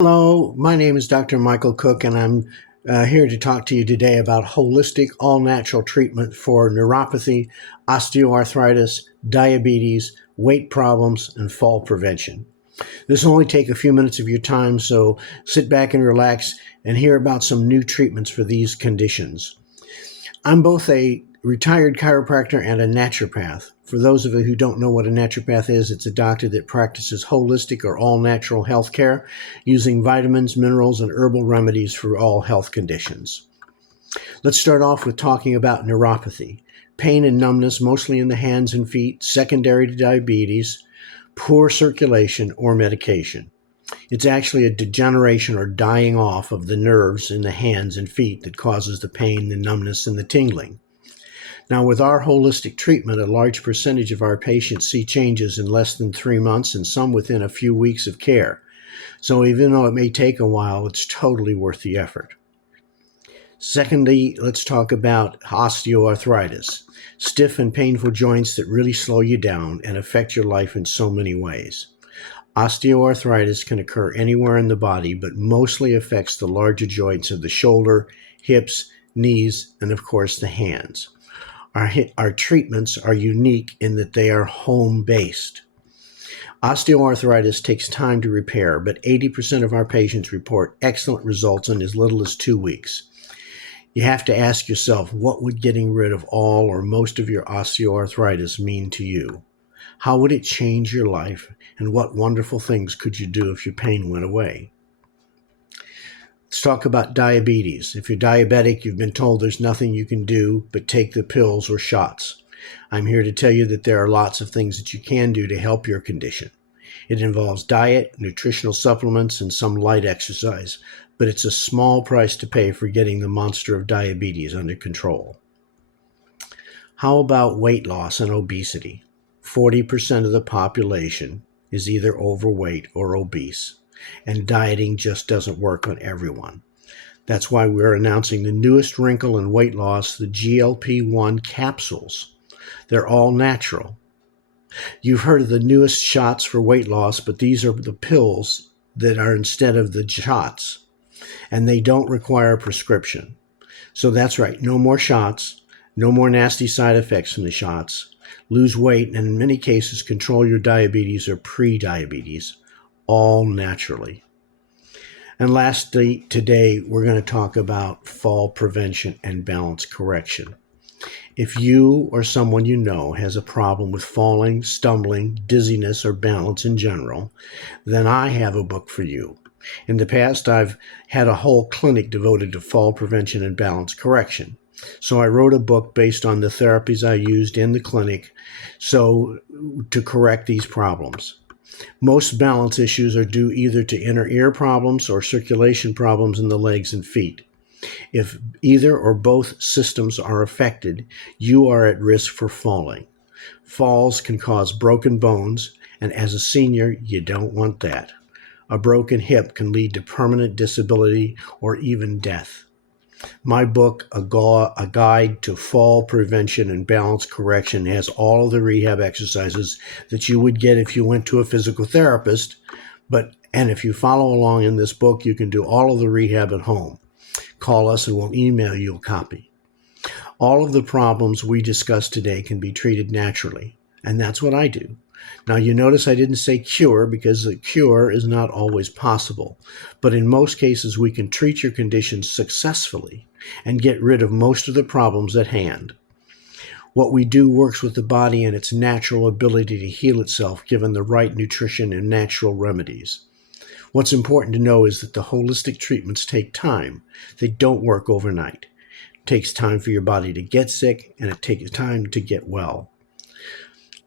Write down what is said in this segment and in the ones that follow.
Hello, my name is Dr. Michael Cook, and I'm here to talk to you today about holistic, all natural treatment for neuropathy, osteoarthritis, diabetes, weight problems, and fall prevention. This will only take a few minutes of your time, so sit back and relax and hear about some new treatments for these conditions. I'm both a retired chiropractor and a naturopath. For those of you who don't know what a naturopath is, it's a doctor that practices holistic or all natural health care using vitamins, minerals, and herbal remedies for all health conditions. Let's start off with talking about neuropathy. Pain and numbness, mostly in the hands and feet, secondary to diabetes, poor circulation, or medication. It's actually a degeneration or dying off of the nerves in the hands and feet that causes the pain, the numbness, and the tingling. Now, with our holistic treatment, a large percentage of our patients see changes in less than 3 months and some within a few weeks of care. So even though it may take a while, it's totally worth the effort. Secondly, let's talk about osteoarthritis, stiff and painful joints that really slow you down and affect your life in so many ways. Osteoarthritis can occur anywhere in the body, but mostly affects the larger joints of the shoulder, hips, knees, and of course the hands. Our treatments are unique in that they are home-based. Osteoarthritis takes time to repair, but 80% of our patients report excellent results in as little as 2 weeks. You have to ask yourself, what would getting rid of all or most of your osteoarthritis mean to you? How would it change your life, and what wonderful things could you do if your pain went away? Let's talk about diabetes. If you're diabetic, you've been told there's nothing you can do but take the pills or shots. I'm here to tell you that there are lots of things that you can do to help your condition. It involves diet, nutritional supplements, and some light exercise, but it's a small price to pay for getting the monster of diabetes under control. How about weight loss and obesity? 40% of the population is either overweight or obese, and dieting just doesn't work on everyone. That's why we're announcing the newest wrinkle in weight loss, the GLP-1 capsules. They're all natural. You've heard of the newest shots for weight loss, but these are the pills that are instead of the shots, and they don't require a prescription. So that's right, no more shots, no more nasty side effects from the shots. Lose weight, and in many cases control your diabetes or pre-diabetes, all naturally. And lastly, today we're going to talk about fall prevention and balance correction. If you or someone you know has a problem with falling, stumbling, dizziness, or balance in general, then I have a book for you. In the past, I've had a whole clinic devoted to fall prevention and balance correction. So I wrote a book based on the therapies I used in the clinic to correct these problems. Most balance issues are due either to inner ear problems or circulation problems in the legs and feet. If either or both systems are affected, you are at risk for falling. Falls can cause broken bones, and as a senior, you don't want that. A broken hip can lead to permanent disability or even death. My book, A Guide to Fall Prevention and Balance Correction, has all of the rehab exercises that you would get if you went to a physical therapist, and if you follow along in this book, you can do all of the rehab at home. Call us and we'll email you a copy. All of the problems we discussed today can be treated naturally, and that's what I do. Now, you notice I didn't say cure because a cure is not always possible, but in most cases we can treat your condition successfully and get rid of most of the problems at hand. What we do works with the body and its natural ability to heal itself given the right nutrition and natural remedies. What's important to know is that the holistic treatments take time. They don't work overnight. It takes time for your body to get sick, and it takes time to get well.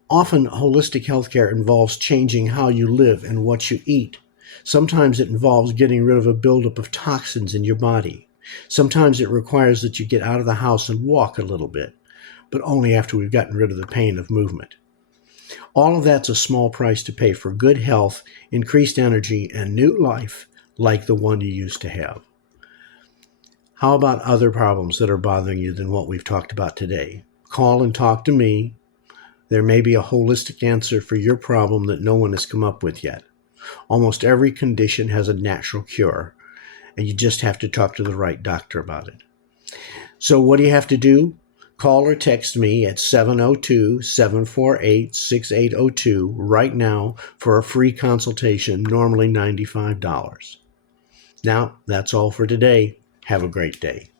Often, holistic healthcare involves changing how you live and what you eat. Sometimes it involves getting rid of a buildup of toxins in your body. Sometimes it requires that you get out of the house and walk a little bit, but only after we've gotten rid of the pain of movement. All of that's a small price to pay for good health, increased energy, and new life like the one you used to have. How about other problems that are bothering you than what we've talked about today? Call and talk to me. There may be a holistic answer for your problem that no one has come up with yet. Almost every condition has a natural cure, and you just have to talk to the right doctor about it. So what do you have to do? Call or text me at 702-748-6802 right now for a free consultation, normally $95. Now, that's all for today. Have a great day.